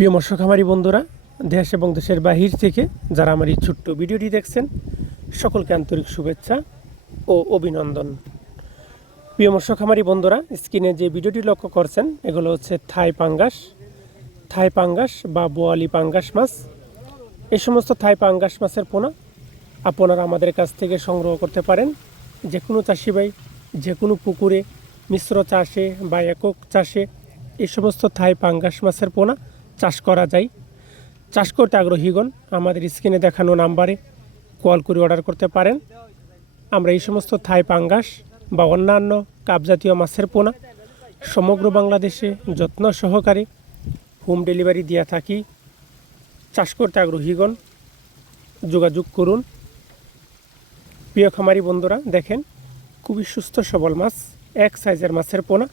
প্রিয় মৎস্য খামারি বন্ধুরা, দেশ এবং দেশের বাহির থেকে যারা আমার এই ছোট্ট ভিডিওটি দেখছেন, সকলকে আন্তরিক শুভেচ্ছা ও অভিনন্দন। প্রিয় মৎস্য খামারি বন্ধুরা, স্ক্রিনে যে ভিডিওটি লক্ষ্য করছেন, এগুলো হচ্ছে থাই পাঙ্গাস। থাই পাঙ্গাস বা বোয়ালি পাঙ্গাস মাছ। এই সমস্ত থাই পাঙ্গাস মাছের পোনা আপনারা আমাদের কাছ থেকে সংগ্রহ করতে পারেন। যে কোনো চাষি ভাই, যে কোনো পুকুরে, মিশ্র চাষে বা একক চাষে এই সমস্ত থাই পাঙ্গাস মাছের পোনা চাষ করা যায়। চাষ করতে আগ্রহীগণ, আমাদের স্ক্রিনে দেখানো নাম্বারে কল করে অর্ডার করতে পারেন। আমরা এই সমস্ত থাই পাঙ্গাস বা অন্যান্য কাপজাতীয় মাছের পোনা সমগ্র বাংলাদেশে যত্ন সহকারে হোম ডেলিভারি দিয়ে থাকি। চাষ করতে আগ্রহীগণ, যোগাযোগ করুন। প্রিয় খামারি বন্ধুরা, দেখেন, খুবই সুস্থ সবল মাছ, এক সাইজের মাছের পোনা।